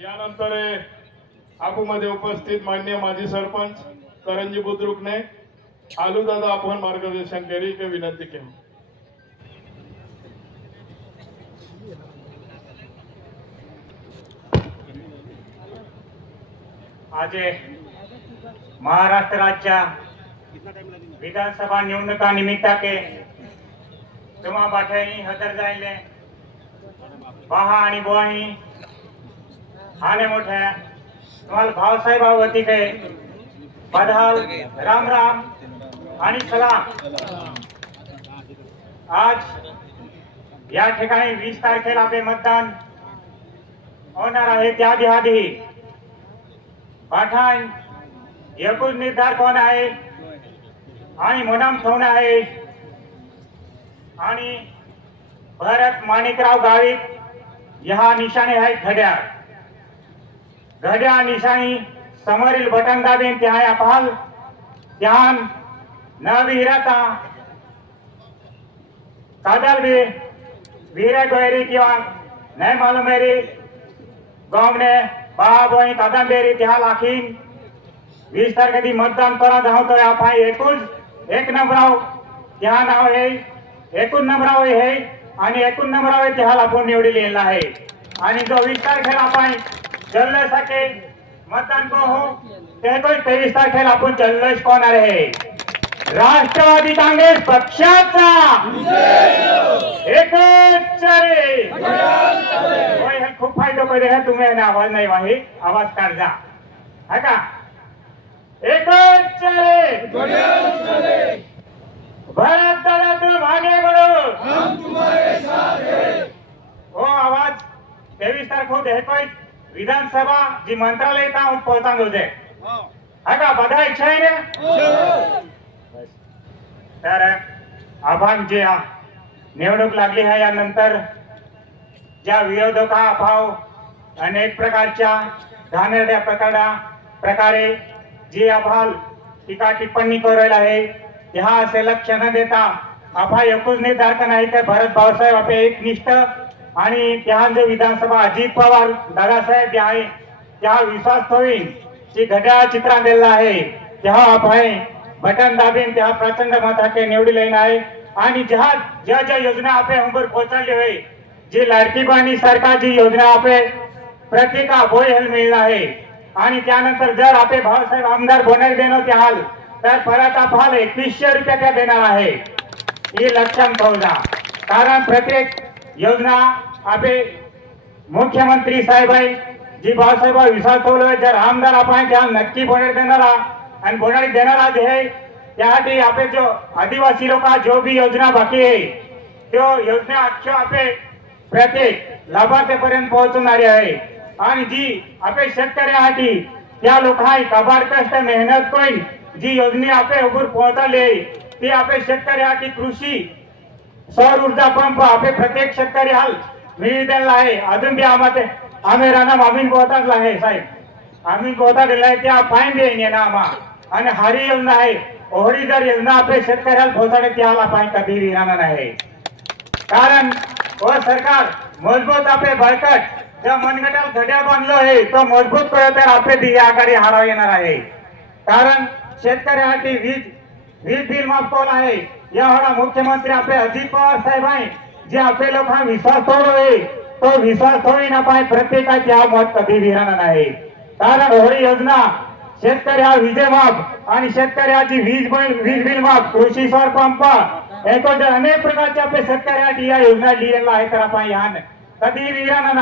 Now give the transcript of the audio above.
यानंतर आपूमध्ये उपस्थित मान्य माजी सरपंच करंजी बुद्रुकने आलू दादा आपण मार्गदर्शन करी के विनंती केली. आज महाराष्ट्र राज्य विधानसभा निवडणुका निमित्ताके तुम्हा बाठ्यानी हजर जायले. बाहा आणि बुवानी आले मोठ्या तुम्हाला भावसाहेब वती काय बधाल राम राम आणि सलाम. आज या ठिकाणी वीस तारखेला आपले मतदान होणार आहे. त्याआधी आधी पाठाण एकूण निर्धार कोण आहे? आणि मुनाम सोन आहे? आणि भरत माणिकराव गावित या निशाणे आहेत घड्याळ. घड्याळ निशाणी समोरील बटन दाबेन ते आहे ध्यान न विहिरता. कादल भी वीरे गोयरी किंवा नाही मालूम मेरी. बाबोई कादंबेरी त्या लाखीन वीस तारखेची मतदान करा या पाय एकूण एक नंबराव त्या नाव हे. एकूण नंबराव हे. आणि एकूण नंबराव त्या आपण निवडलेला आहे. आणि जो वीस तारखेला आपण जल्लोषाचे मतदान को हो ते कोण तेवीस तारखेला आपण जल्लोष कोणार आहे. राष्ट्रवादी काँग्रेस पक्षाचा एकच रे होय, हे खूप फायदा पडे हे तुम्ही आवाज नाही वाही आवाज काढजा हा का? एकच रे भरत दादा मागे बरो हो आवाज. तेवीस तारीख होते हे कोई विधानसभा जी मंत्रालय का पोहता होते. हा का? बघा इच्छा आहे तर आभाग जे आ- निवडणूक लागली आहे यानंतर ज्या विरोधका अभाव अनेक प्रकारच्या घाणेरड्या प्रकारा प्रकारे जे अभाल टीका टिप्पणी करायला आहे ह्या असे लक्ष न देता अभा एकूच निर्धार नाही तर भरत भाऊसाहेब आपले एक निष्ठ आणि त्या जे विधानसभा अजित पवार दादासाहेब जे आहे त्या विश्वास ठेवीन जी घड्याळ चित्रात दिलेला आहे तेव्हा आपण बटन दाबीन तेव्हा प्रचंड मताचे निवडले आहे. आणि ज्या ज्या ज्या योजना आपल्या उंबर पोहोचवली होई जी लाडकी पाणी सरकार जी योजना आपले प्रत्येका बोय मिळला आहे. आणि त्यानंतर जर आपले भाऊसाहेब आमदार बोनस देणं ते हाल तर परत आपण एकवीसशे रुपये त्या देणार आहे. ही लक्षात ठेवला कारण प्रत्येक योजना आपे मुख्यमंत्री साहेब आहे जी बाळासाहेब विश्वास आहे जर आमदार आपण त्या नक्की बोनस देणारा आणि बोनस देणारा जे आहे त्यासाठी आपले जो आदिवासी लोक जो भी योजना बाकी आहे तो योजना अख्ख्या आपले प्रत्येक लाभार्थ्यापर्यंत पोहोचवणारी आहे. आणि जी आपले शेतकऱ्यासाठी त्या लोकांनी कबार कष्ट मेहनत करून जी योजना आपले उभूर पोहोचवली ती आपले शेतकऱ्यासाठी कृषी सौर ऊर्जा पंप आपले प्रत्येक शेतकरी हाल मिळलेला आहे. अजून बी आम्हाला आम्ही राणा आम्ही गोताडला आहे साहेब. आम्ही गोताडलेला आहे त्या फाईन देईन येणार आम्हा. आणि हारी योजना आहे. ओहडी जर योजना आपल्या शेतकऱ्याला पोहोचवणे त्याला फाईन कधी येणार नाही कारण व सरकार मजबूत आपले बळकट ज्या मनगटाला घड्या बांधलो आहे. तो मजबूत करत तर आपले दी आघाडी हाराव येणार आहे. कारण शेतकऱ्यासाठी वीज वीज बिल माफ कौल आहे. या होणार मुख्यमंत्री आपले अजित पवार साहेब आहे जे आपले लोक हा विश्वास तोडवे. तो विश्वास तोडी ना पाय प्रत्येकाची हा मत कधी विराणार नाही. कारण होळी योजना शेतकरी हा विजे माफ आणि शेतकऱ्याची वीज बिल वीज बिल माफ कृषी सौर पंप. एकूण अनेक प्रकारच्या आपले शेतकऱ्यासाठी या योजना लिहिलेल्या आहे तर आपण ह्या कधी विराणार नाही.